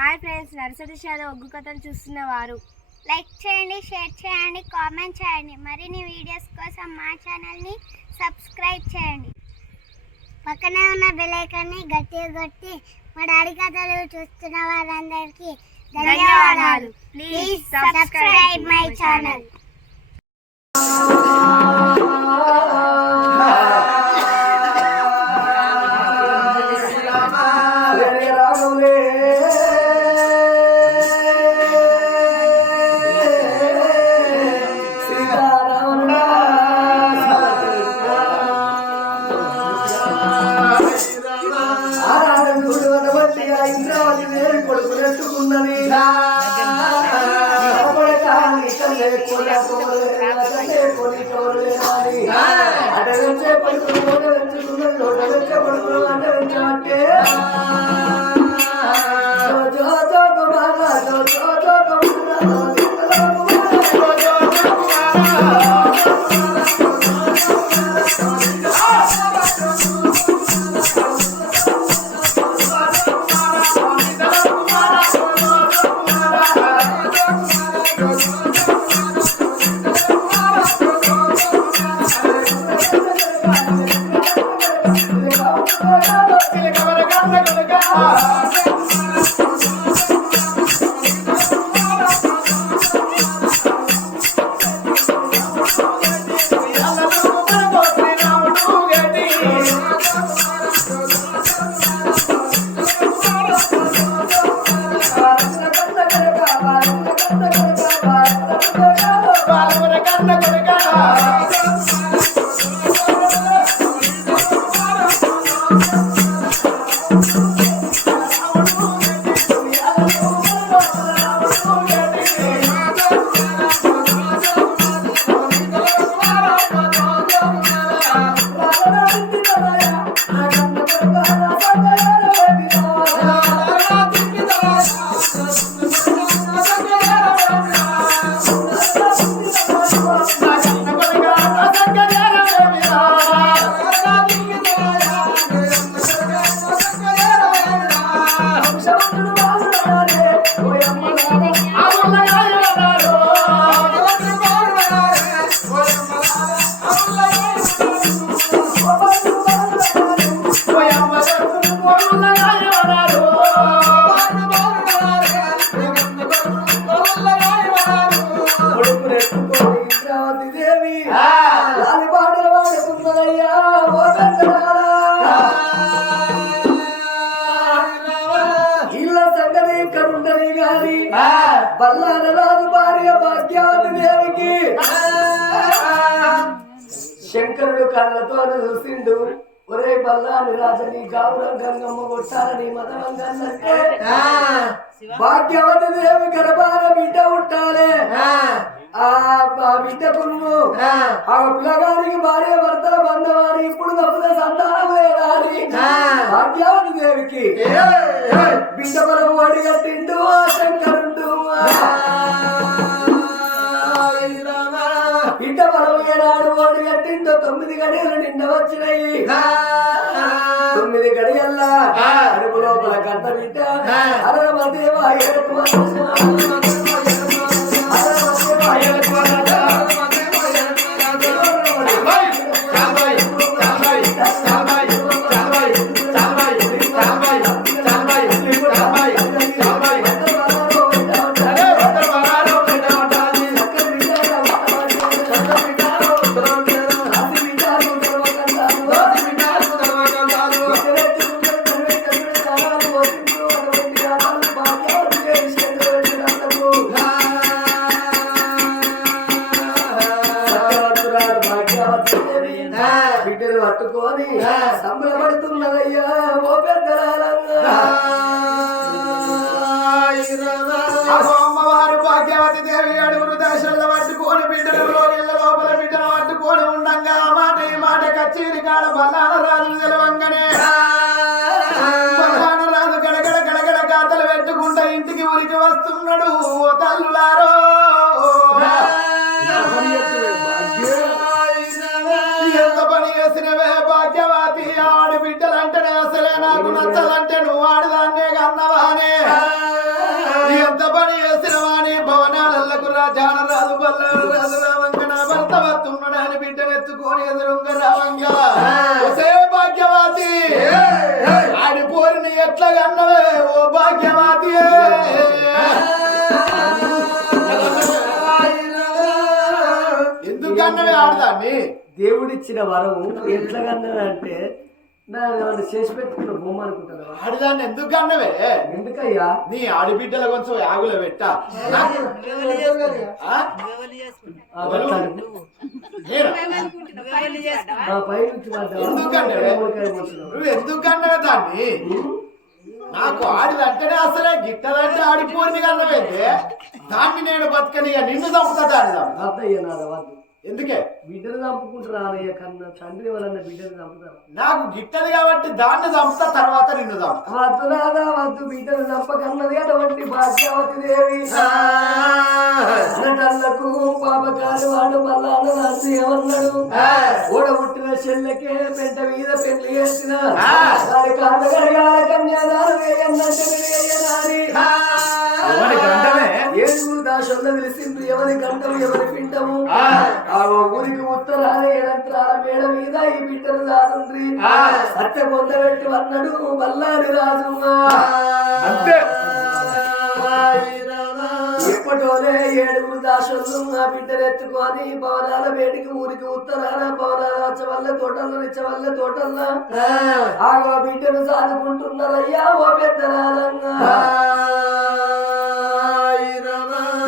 Hi friends, nursery shallow ఒగ్గు కథలు చూస్తున్నవారు like చేయండి, share చేయండి, కామెంట్ చేయండి. మరిన్ని వీడియోస్ కోసం మా ఛానల్ని సబ్స్క్రైబ్ చేయండి. పక్కనే ఉన్న బెల్ ఐకాన్ని గట్టిగా కొట్టి మా డాడీ కథలు చూస్తున్న వారందరికీ ధన్యవాదాలు. Please subscribe my channel. Ballanaraju భార్య భాగ్యావతి దేవికి శంకరుడు కళ్ళతో చూసిండు. ఒరే బల్లాని రాజని గౌరవ గంగమ్మ కొట్టాలని మదనంటే భాగ్యవతి దేవి గర్భాన బిడ్డ ఉంటాలే. ఆ బిడ్డకు ఆ పిల్లగారికి భార్య భర్త బంధవారి ఇప్పుడు తప్పుద సంతానం లేదాని భాగ్యవతి దేవికి బిడ్డ బలం వడిగట్టిండు ఆ శంకరుడు. బిడ్డ బలం ఏనాడు వడిగట్టిండో 9 గడియలు నిండ వచ్చినాయి. 9 గడియల్లా అడుగు లోపల కంట బిడ్డ అరమదేవా బిడ్డలు పట్టుకొని సంబరపడుతున్నదయ్యా ఓ అమ్మవారు భాగ్యవతి దేవి అడుగులు దశల్లో పట్టుకొని బిడ్డలు లోపల బిడ్డలు పట్టుకొని ఉండంగా మాట ఈ మాట కచ్చేరి కాడ బల్లాన రాజు తెలవంగానే బల్లాన రాజు గడగడ గడగడ గాతలు పెట్టుకుంటా ఇంటికి ఉరికి వస్తున్నాడు. ఓ తల్లులారో ఎంత పని చేసినవే భాగ్యవతి, ఆడి బిడ్డలంటేనే అసలే నాకు నచ్చలంటే నువ్వు ఆడదాన్నే కన్నవానే. దేవుడిచ్చిన వరం ఎట్లా కన్నదంటే దాన్ని చేసి పెట్టుకున్న బొమ్మ అనుకుంటాను. ఆడిదాన్ని ఎందుకు కన్నవే? ఎందుకయ్యా? నీ ఆడిబిడ్డల కొంచెం యాగులో పెట్టా. నువ్వు ఎందుకు కన్నవే దాన్ని? నాకు ఆడిదంటేనే అసలే గిట్టదంటే ఆడిపోయింది కన్నవైతే దాన్ని నేను బతకని నిన్ను చంపుతా దాన్ని. ఎందుకే బిడ్డను చంపుకుంటారా కన్నా తండ్రి వాళ్ళన్న బిడ్డను చంపుతారా? నాకు గిట్టదు కాబట్టి దాన్ని చంపుతా, తర్వాత నిన్ను చంపుతా. వద్దు నాదా వద్దు, బిడ్డను చంపకన్నది అటువంటి భాగ్యవతి దేవి. నటళ్లకు పాపకాలు వాడు మళ్ళా రాసి ఏమన్నాడు? ఓడబుట్టిన చెల్లెకే పెంట మీద పెళ్లి చేసిన వారి కాళ్ళ గడిగాల కన్యాదానం వేయన్నట్టు వేయనారి. ఏడుగురు దాశంలో తెలిసింది ఎవరి గంటము ఎవరి పిండము. ఆ ఊరికి ఉత్తరాల ఏడంత్రాల మేడ మీద ఈ బిడ్డను దారుండ్రి సత్య పొందబెట్టి అన్నాడు బల్లారి రాజు. ఎప్పటోలే ఏడుగురు దాశులు ఆ బిడ్డను ఎత్తుకొని భవనాల వేడికి ఊరికి ఉత్తరాన భవనాల వచ్చవల్ల తోటల్లో నిచ్చవల్ల తోటల్లో ఆ బిడ్డను సాదుకుంటున్నారయ్యా ఓ పెద్దరాలంగా.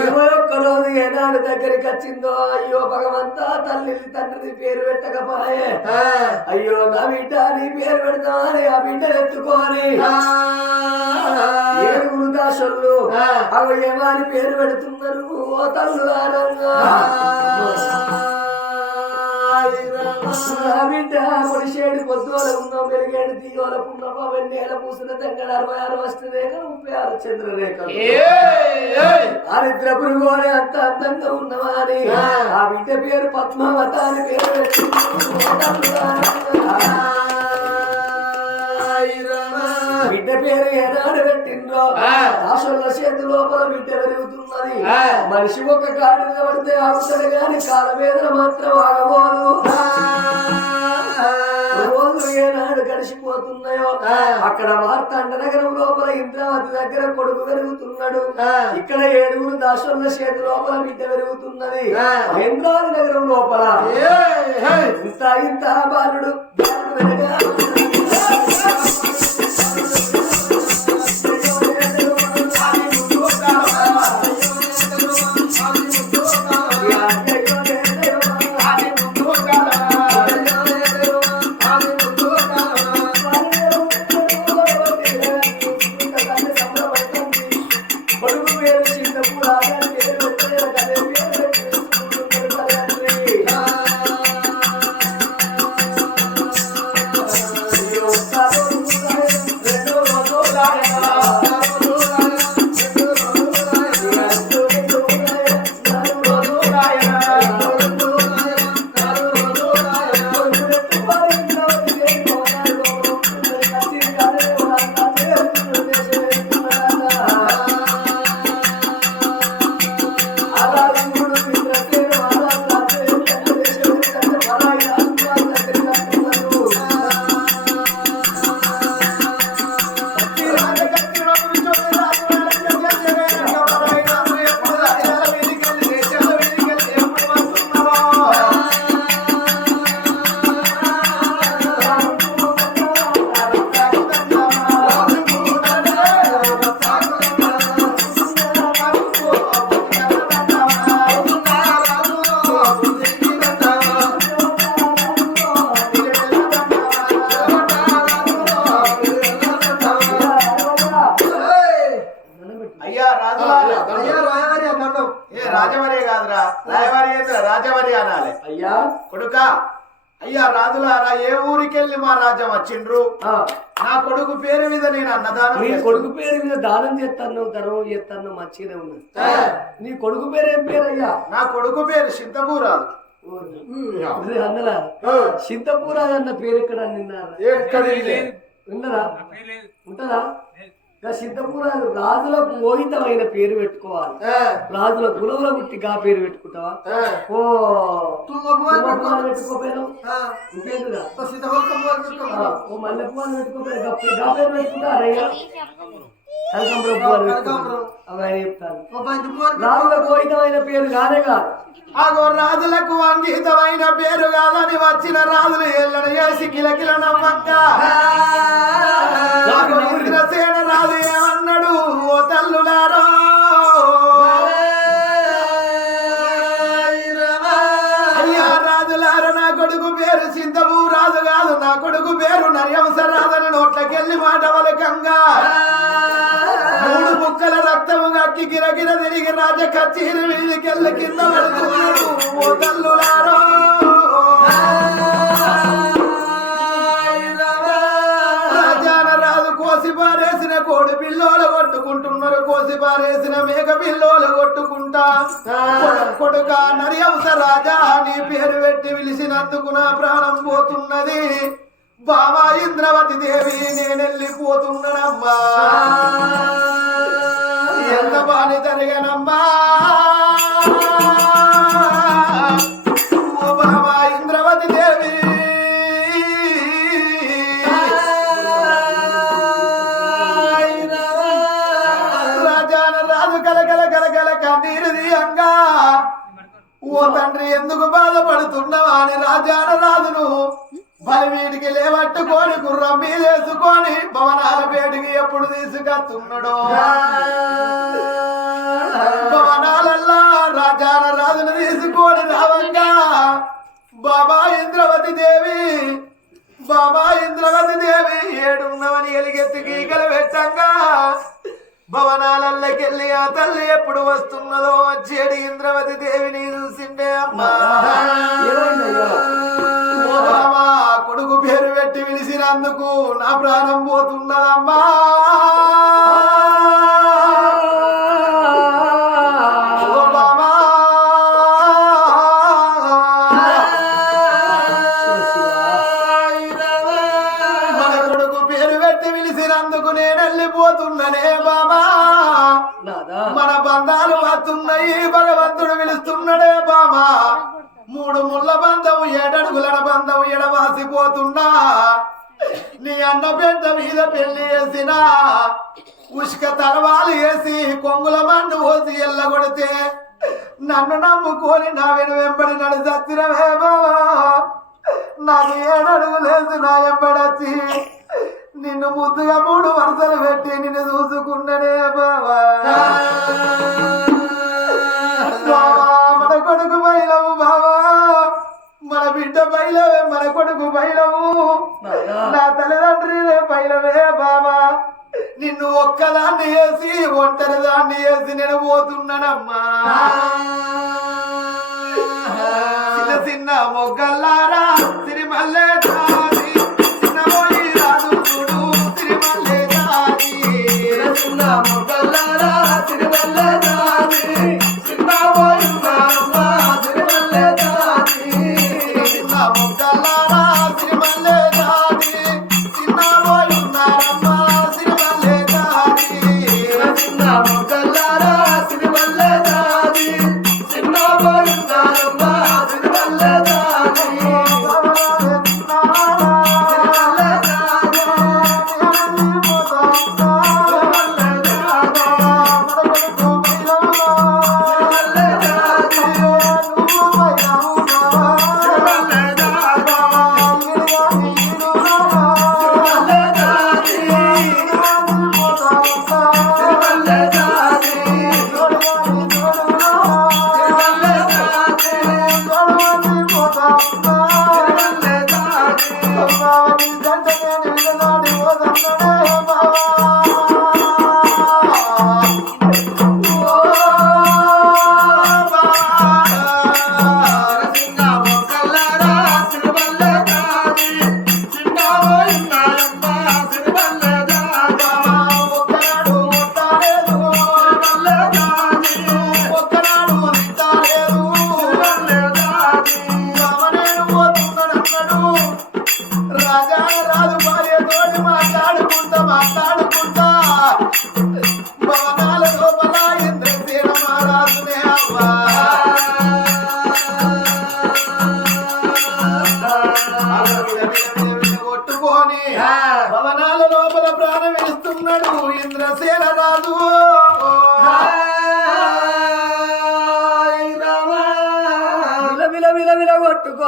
21 రోజు ఏనాడు దగ్గరికి వచ్చిందో అయ్యో భగవంతా తల్లి తండ్రి పేరు పెట్టకపోయే. అయ్యో నా బిడ్డ నీ పేరు పెడతామని ఆ బిడ్డను ఎత్తుకోని ఏడుగురు దాసులు అవి ఏమని పేరు పెడుతున్నారు ఓ తల్లులారంగా. బిడ్డ పొడిసేడు పొద్దుల ఉన్నాం వెలిగేడు దిగోల పున్నప వెన్నెల పూసిన తెంగడ 66 వస్తురేఖ 36 చంద్రరేఖలు ఆరిద్ర పురుగోని అంత అందంగా ఉన్నవాని ఆ బిడ్డ పేరు పద్మావత అని పేరు బిడ్డ పేరు ఏనాడు పెట్టిండ్రో దాసుల చేతి లోపల బిడ్డ పెరుగుతున్నది. మనిషి ఒక కాడి పడితే ఆగుతాడు గాని కాలవేదన మాత్రం ఆగబోదు. రోజు ఏనాడు గడిచిపోతున్నాయో అక్కడ మార్తాండ నగరం లోపల ఇంద్రావతి దగ్గర కొడుకు పెరుగుతున్నాడు. ఇక్కడ ఏడుగురు దాసుల చేతి లోపల బిడ్డ పెరుగుతున్నది. ఇంద్రావతి నగరం లోపల ఇంత ఇంత బాలుడు వెనక రాజవరే కాదురా రాయవారి అయితే రాజవరి అనాలి. అయ్యా కొడుకా అయ్యా రాజులారా ఏ ఊరికెళ్ళి మా రాజ్యం వచ్చిండ్రు? నా కొడుకు పేరు మీద నేను అన్నదానం. నీ కొడుకు పేరు మీద దానం చేస్తాను గర్వం చేస్తాను మంచిగానే ఉన్నది. నీ కొడుకు పేరు ఏం పేరు అయ్యా? నా కొడుకు పేరు సింతపూరాలు. అన్నలా సింతపూరాలు అన్న పేరు ఎక్కడ నిన్నారు? విన్నరా? ఉంటదా? సిద్ధపురాలు రాజులకు మోహితమైన పేరు పెట్టుకోవాలి. రాజుల కులవుల పుట్టి గా పేరు పెట్టుకుంటావా? ఓ పెట్టుకోపోయాను ఇంకేందుగా ఓ మల్లె పువ్వులు పెట్టుకోపోయాను గా పేరు పెట్టుకుంటారయ్యా. కనకాంబరం పువ్వులు అవి చెప్తాను. రాజులకు అంకితమైన పేరు కాదే కాదు. అగో రాజులకు అంకితమైన పేరు కాదని వచ్చిన రాజులు ఏళ్ళను వేసి కిలకిల నవ్వంక ఇంద్రసేన రాజు ఏమన్నాడు? ఓ తల్లులారో అయ్యా రాజులారో, నా కొడుకు పేరు చింతము రాజు కాదు, నా కొడుకు పేరు నర్యంస రాజని నోట్లకెళ్ళి మాట వలకంగా 3 ముక్కల రక్తము గక్కి గిరగిర తిరిగి రాజ కచేరి వీధికెళ్ళి కింద పడుతున్నారు. ఓ తల్లులారో రాజాన రాజు కోసి పారేసిన కోడి పిల్లోలు కొట్టుకుంటున్నారు, కోసి పారేసిన మేక పిల్లోలు కొట్టుకుంటా. కొడుక నర్యంస రాజా, నీ పేరు పెట్టి పిలిచినందుకు నా ప్రాణం పోతున్నది. బాబా ఇంద్రవతి దేవి, నేనెళ్ళిపోతున్నానమ్మా. ఎంత బాని జరిగనమ్మా. ఓ బాబా ఇంద్రవతి దేవి, రాజాన రాజు కలకల కలకల కన్నీరు దియంగా, ఓ తండ్రి ఎందుకు బాధపడుతున్నావా అని రాజాన రాజును బలివీటికి లేవట్టుకొని గుర్రం మీదేసుకొని భవనాల పేటికి ఎప్పుడు తీసుకొస్తున్నాడో. భవనాలల్లా రాజాన రాజును తీసుకొని రావంగా బాబా ఇంద్రవతి దేవి, బాబా ఇంద్రవతి దేవి ఏడున్నవని ఎలిగెత్తి గీకలు పెట్టంగా భవనాలకెళ్ళి ఆ తల్లి ఎప్పుడు వస్తున్నదో వచ్చేడు ఇంద్రవతి దేవిని చూసిండే. అమ్మా కొడుకు పేరు పెట్టి పిలిచినందుకు నా ప్రాణం పోతున్నదమ్మా. మన కొడుకు పేరు పెట్టి పిలిచినందుకు నేను వెళ్ళిపోతున్ననే బాబా. మన బంధాలు వస్తున్నాయి, భగవంతుడు పిలుస్తున్నాడే బాబా. 3 ముళ్ళ బంధం 7 అడుగుల బంధం ఎడవాసిపోతున్నా. నీ అన్న పెద్ద మీద పెళ్లి చేసిన ఉష్క తలవాలు వేసి కొంగుల మండు పోసి ఎల్లగొడితే నన్ను నమ్ముకొని నా వెంబడి నడు చచ్చినవే బాబా. నాకు 7 అడుగులేసి నా వెంబడొచ్చి నిన్ను ముద్దుగా 3 వరుసలు పెట్టి నిన్ను చూసుకున్ననే బాబా. మన కొడుకు బయలవు బాబా, మన బిడ్డ బయలవే, మన కొడుకు బయలవు, నా తల్లిదండ్రి బయలవే బాబా. నిన్ను ఒక్కదాన్ని వేసి ఒంటరి దాన్ని వేసి నేను పోతున్నానమ్మా. చిన్న చిన్న మొగ్గల్లారా సిరిమల్లె దారి, చిన్న పోయి రాదు చూడు సిరిమల్లె దారి. చిన్న మొగ్గల్లారా సిరిమల్లె దారి, చిన్న పోయి రామ్మా సిరిమల్లె దారి. చిన్న మొగ్గల్లారా సిరిమల్లె దారి, చిన్న పోయి రామ్మా సిరిమల్లె దారి. చిన్న మొగ్గల్లారా సిరిమల్లె దారి, చిన్న పోయి రామ్మా సిరిమల్లె దారి. Bye.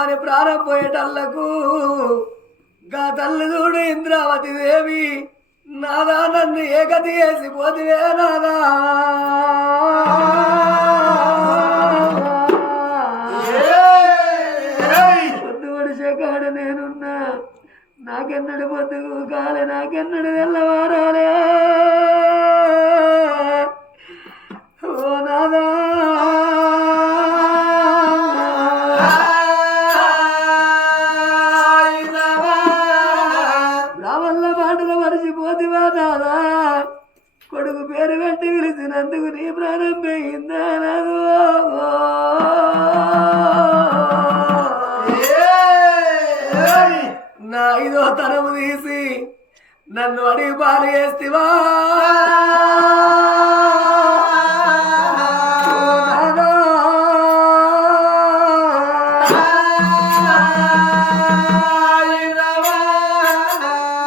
అని ప్రాణం పోయేటల్లకు గా తల్లి చూడు ఇంద్రావతి దేవి నాదా నన్ను ఏకతి వేసిపోతివే నాదా పొద్దు పడిచే కాడ నేనున్నా నాకెన్నడు పొద్దు కాలే నాకెన్నడు తెల్లవారాలే ఓ నాదా బ్రాహ్మణుల మాటలు మరిచిపోతివా నాదా కొడుకు పేరు పెట్టి పిలిచినందుకు నీ ప్రాణం పోయిందా నాదు నా ఐదో తరము తీసి నన్ను అడిగి పాలు చేస్తివా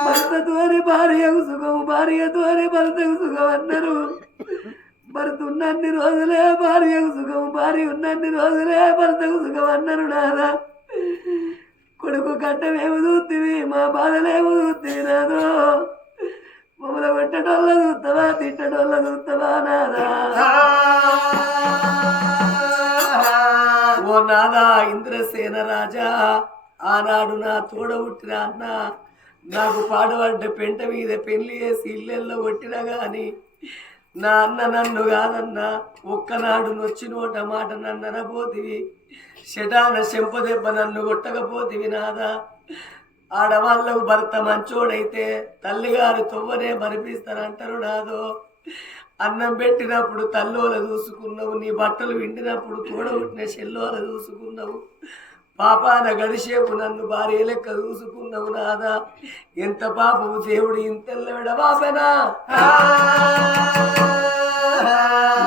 భర్తతోని భార్యకు సుఖము భార్యతోని భర్తకు సుఖం అన్నారు భర్త ఉన్నన్ని రోజులే భార్యకు సుఖము భార్య ఉన్నన్ని రోజులే భర్తకు సుఖం అన్నారు నాదా కొడుకు కట్టమేమి చూస్తుంది మా బాధలేమో చూస్తుంది నాదో మమ్మల్ని కొట్టడోళ్ళ చూస్తావా తిట్టడోళ్ళ చూస్తావా నాదా ఓ నాదా ఇంద్రసేన రాజా ఆనాడు నా తోడ పుట్టిన అన్న నాకు పాడబడ్డ పెంట మీద పెళ్లి చేసి ఇళ్ళెల్లో కొట్టినా గాని నా అన్న నన్ను కాదన్నా ఒక్కనాడు నొచ్చి నోట మాట నన్ను అనబోతివి శటాన చెంపదెబ్బ నన్ను కొట్టకపోతివి నాదా ఆడవాళ్ళకు భర్త మంచోడైతే తల్లిగారు తొవ్వనే మరిపిస్తారంటారు నాదో అన్నం పెట్టినప్పుడు తల్లోల చూసుకున్నావు నీ బట్టలు విండినప్పుడు తోడబుట్టిన చెల్లోల చూసుకున్నావు పాపాన గడిసేపు నన్ను భార్య లెక్క చూసుకున్నావు నాదా ఎంత పాపము దేవుడు ఇంతెల్ల విడవాపెనా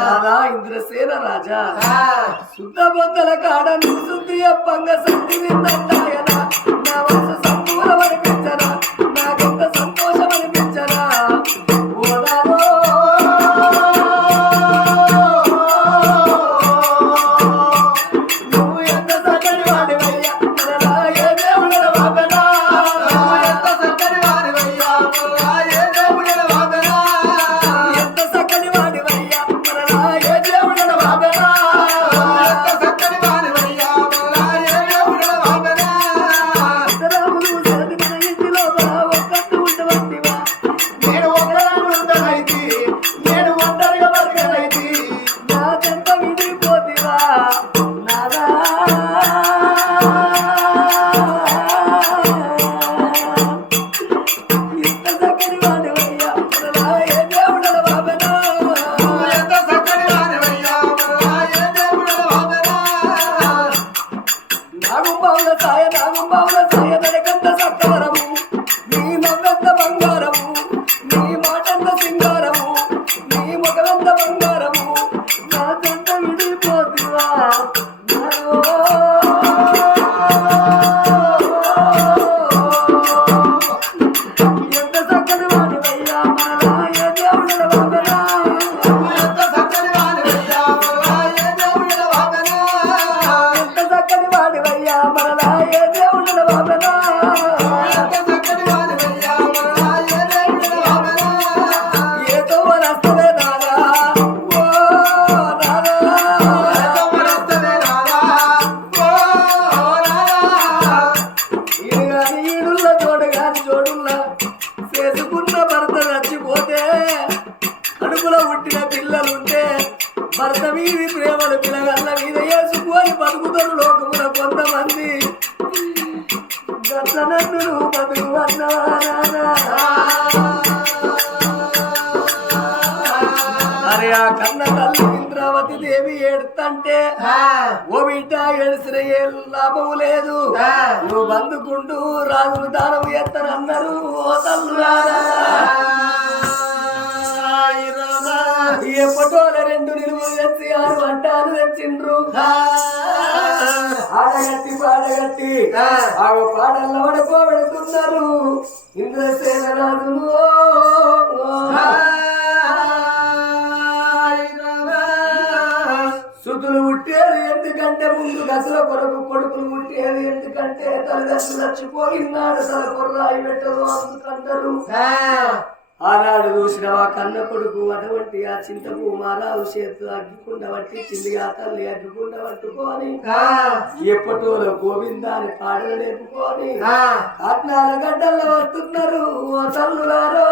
నాదా ఇంద్రసేన రాజా శుద్ధ బొద్దల కాడ శుద్ధి అప్పంగ శక్తి విన్నట్టాయనా నా మనసు సంపూర్ణ అనిపించరా నాకెంత సంతోషం అనిపించరా ఓ నాదో భర్త మీది ప్రేమలు పిల్లగల్ల మీద వేసుకొని బతుకుతారు లోకమున కొంతమంది గట్ల నన్ను బతుకు అరే ఆ కన్న తల్లి ఇంద్రావతి దేవి ఏడుతంటే ఓ బిడ్డ ఏడిసిన ఏ లాభం లేదు నువ్వు బందుకుంటూ రాజును దానము ఎత్తనన్నారు ఓ తల్లు ఎప్పటోల 2 నిలువులు తెచ్చి 6 వంటాలు తెచ్చిండ్రు ఆడగట్టి పాడగట్టి ఆ పాడల్లో పడుకోబెడుతున్నారు ఇంద్రసేన రాజులు సుతులు పుట్టేది ఎందుకంటే కంటే ముందు గసల కొరకు కొడుకులు పుట్టేది ఎందుకంటే తల్లిదండ్రులు చచ్చిపోయినాడు తల కొర్రాయి పెట్టదు అందుకంటారు ఆనాడు చూసిన ఆ కన్న కొడుకు అటువంటి ఆ చింతపు మారావు చేతు అగ్గికుండా పట్టించింది ఆ తల్లి అగ్గికుండా పట్టుకొని ఎప్పటోలో గోవిందాన్ని పాడలు లేపుకొని కాట్నాల గడ్డల్లో వస్తున్నారు తల్లులారో